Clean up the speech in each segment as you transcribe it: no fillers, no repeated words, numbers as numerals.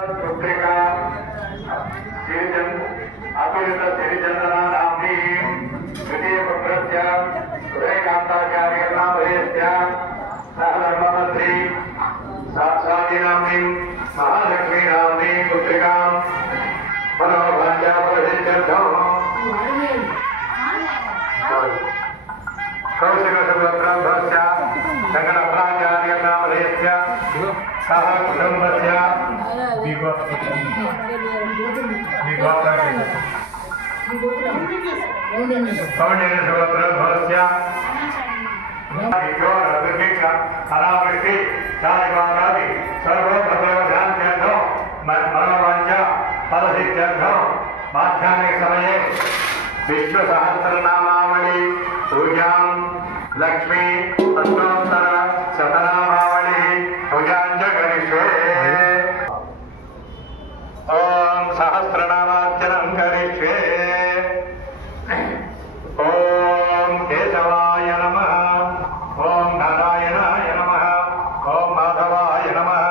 पुत्रिका अतुलित सिरिचंदना नाम्नी द्वितीय पुत्रस्य सूर्यकांताचार्य नामधेयस्य सह धर्ममंत्री साक्षात् नाम्नी महालक्ष्मी नाम्नी पुत्रिकां मनोभाग्य प्रसिद्ध्यर्थं कौशिक सुभद्रस्य संगणकाचार्य नामधेयस्य सह कुटुंबस्य माध्याह्निक समये विष्णु सहस्रनामावली पूजा लक्ष्मी अष्टोत्तर शतनामावली पूजा करिष्ये। ओम सहस्रनामार्चनं करिष्ये। ओम केशवाय नमः, ओम नारायणाय नमः, ओम माधवाय नमः,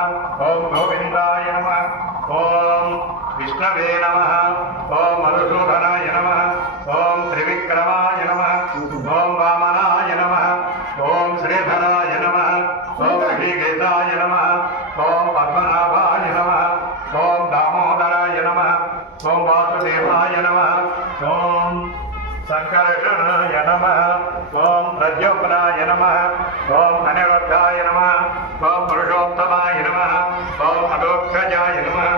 ओम गोविंदाय नमः, ओम विष्णवे नमः, ओम मधुसूदनाय नमः, ओम त्रिविक्रमाय नमः, ओम वामनाय नमः, ओम श्रीधराय नमः, ओम ऋषिकेशाय नमः, ओम पद्मनाभाय नमः, ओम दामोदराय नमः, ओम वासुदेवाय नमः, ओम संकर्षणाय नमः, ओम प्रद्युम्नाय नमः, ओम अनिरुद्धाय नमः, ओम पुरुषोत्तमाय नमः, ओम अधोक्षजाय नमः,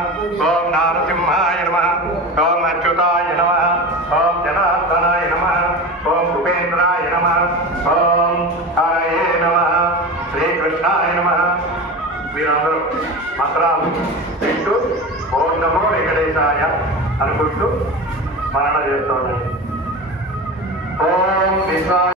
ओम नारसिंहाय नमः, ओम अच्युताय नमः, ओम जनार्दनाय नमः, ओम भूपेन्द्राय नमः, ओम हरये नमः, श्रीकृष्णाय नमः। వీరందరూ మంత్రాలు వింటూ ఓం నమో వెంకటేశాయ అనుకుంటూ మరణ చేస్తూ ఉండండి. ఓం విశ్వ